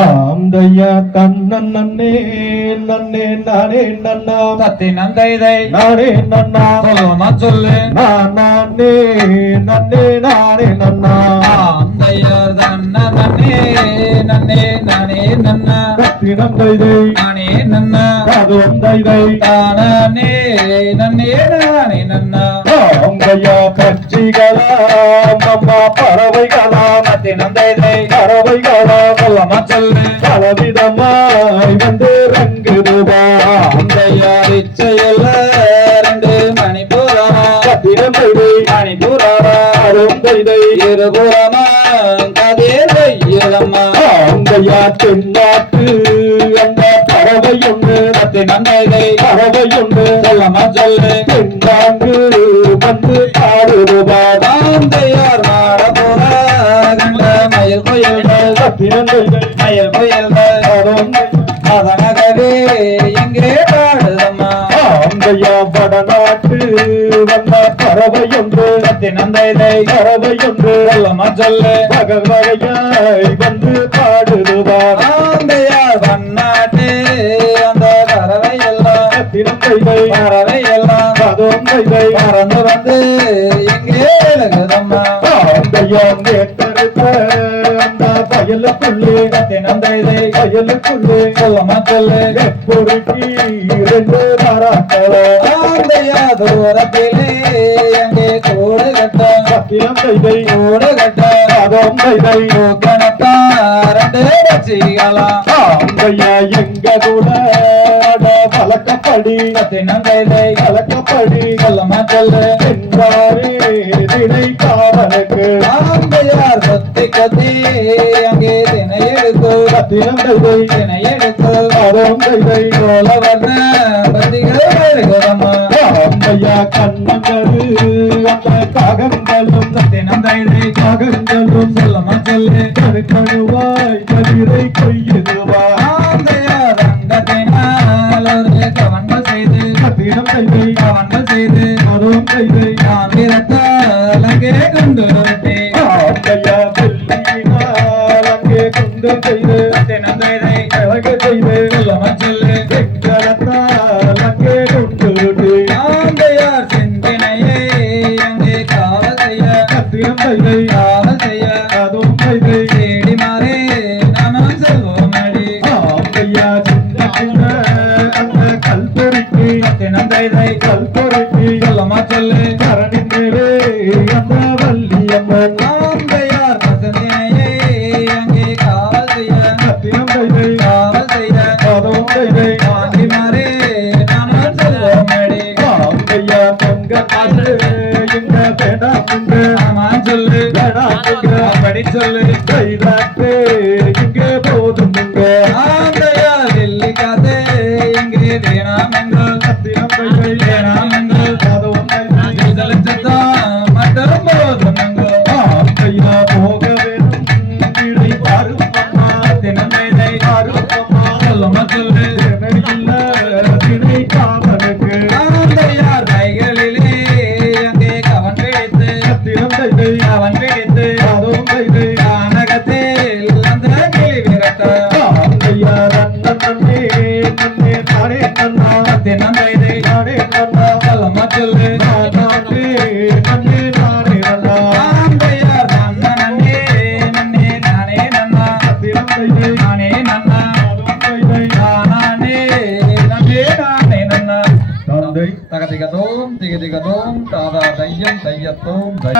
ஆந்தையா தன்னன் நன்னே நன்னே நானே நன்னா தத்தி நந்தைதை நானே நன்னா சொல்லுமா சொல்லு நான் நானே நன்னே நானே நன்னா ஆந்தையர் தன்ன நன்னே நன்னே நானே நன்ன. கத்தி நந்தைதை நானே நன்ன. காதொந்தைதை தானே நன்னே நானே நன்ன. ஆந்தையா பட்சிகளா அம்மா பறவைகளா தத்தி நந்தைதை பலவிதமாய் வந்து ரங்குதுவா. அந்தையார் இச்சையில் ரெண்டு மணிபுரமா கத்திரந்தைதை மணிபுரமா அருந்தைதை இருபுறமா கதிர் வெய்யலம்மா ஆந்தையா தென்னாட்டு அந்த பறவை ஒன்று தத்தி நந்தைதை பறவை ஒன்று சொல்லமா சொல்லு தென்னாங்கு வந்து பாடுவா மாடபுர கண்ட மயில் குயில்கள் கத்திரந்தைதை மயில் குயில்கள் அருந்தை அதனகவே எங்கே பாடுதம்மா? ஆந்தையா வடநாட்டு வந்த பறவை ஒன்று. நந்தைதை பறவை ஒன்று. சொல்லமா சொல்லு. வகை வகையாய் வந்து பாடுவார். ஆந்தையார் வண்ணாட்டு அந்த பறவை எல்லாம் கத்திரந்தைதை பறவை எல்லாம் அதொந்தைதை பறந்து வந்து எங்கே எழுகுதம்மா ஆந்தையா நேற்றெடுத்த அந்த வயலுக்குள்ளே தத்தி நந்தைதை வயலுக்குள்ளே சொல்லமா சொல்லு பொறுக்கி ரெண்டு மராக்கள. ஆந்தையா தூரத்திலே அங்கே கூடு கட்ட கத்திரந்தைதை கூடு கட்ட அதொந்தைதை கணக்கா ரெண்டு பச்சிகளா ஆந்தையா எங்க கூட அட வழக்கப்படி தினந்தைதை சொல்லு என்றாரே தினை காவலுக்கு ஆந்தையார் கொத்தி அங்கே தினை எடுத்து கத்திரந்தைதை தினை எடுத்து அதொந்தைதை கோல வர்ண பத்திகள் எழுகுதம்மா ஆந்தையா கண்ணங்கரு அந்த காகங்களும் தினந்தைதை காகங்களும் சொல்லமா சொல்லு. கருக்கணுவாய் கதிரை கொய்யுதுவா. ஆந்தையார் அங்கத்தினால் ஒரு கவன்கள் செய்து. கொண்டு செய்து தினந்தைதை அழக செய்து சொல்லமா சொல்லு. வெங்கலத்தால் அங்கே கொண்டு விட்டு ஆந்தையார் சிந்தனையை அங்கே காவல் செய்ய. கத்திரந்தைதை காவல் செய்ய. அதொந்தைதை தேடி மாறே நானும் செல்வோம் அடி. ஆந்தையா சின்ன சின்ன அந்த கல்பொறிக்கு தினந்தைதை கல்பொறிக்கு சொல்லமா சொல்லு. கரணி பொங்க நாடு எங்க வேண்டாமுங்க ஆமா சொல்லு வேண்டாமுங்க அப்படி சொல்லு கைதாட்டே இங்கே போதுமுங்க ஆந்தையார் டெல்லி காத்தே இங்கே வேணாம் என்றால் கத்திரந்தைதை வேணாம் என்றால் அதொந்தைதை இதழச்சத்தான் மட்டும் போதும் எங்கோ ஆந்தையா போக வேணும் விடை பாரும் அம்மா தினந்தைதை பாரும் அம்மா சொல்லுமா சொல்லு கத்திரந்தைதை கவன் பிடித்து அதொந்தைதை கானகத்தில் அந்த கிளி விரட்ட ஆந்தையா நன்னே நன்னே நானே நன்னா நன்னா சொல்லு நன்னே நன்னா நன்ன நன்னே நன்னே நானே நன்னா நானே நன்னா நானே நன்னே நானே நன்னா தந்தை தகதிகதோம் திகதிகதோம் தாதா தையம் தையத்தோம் தை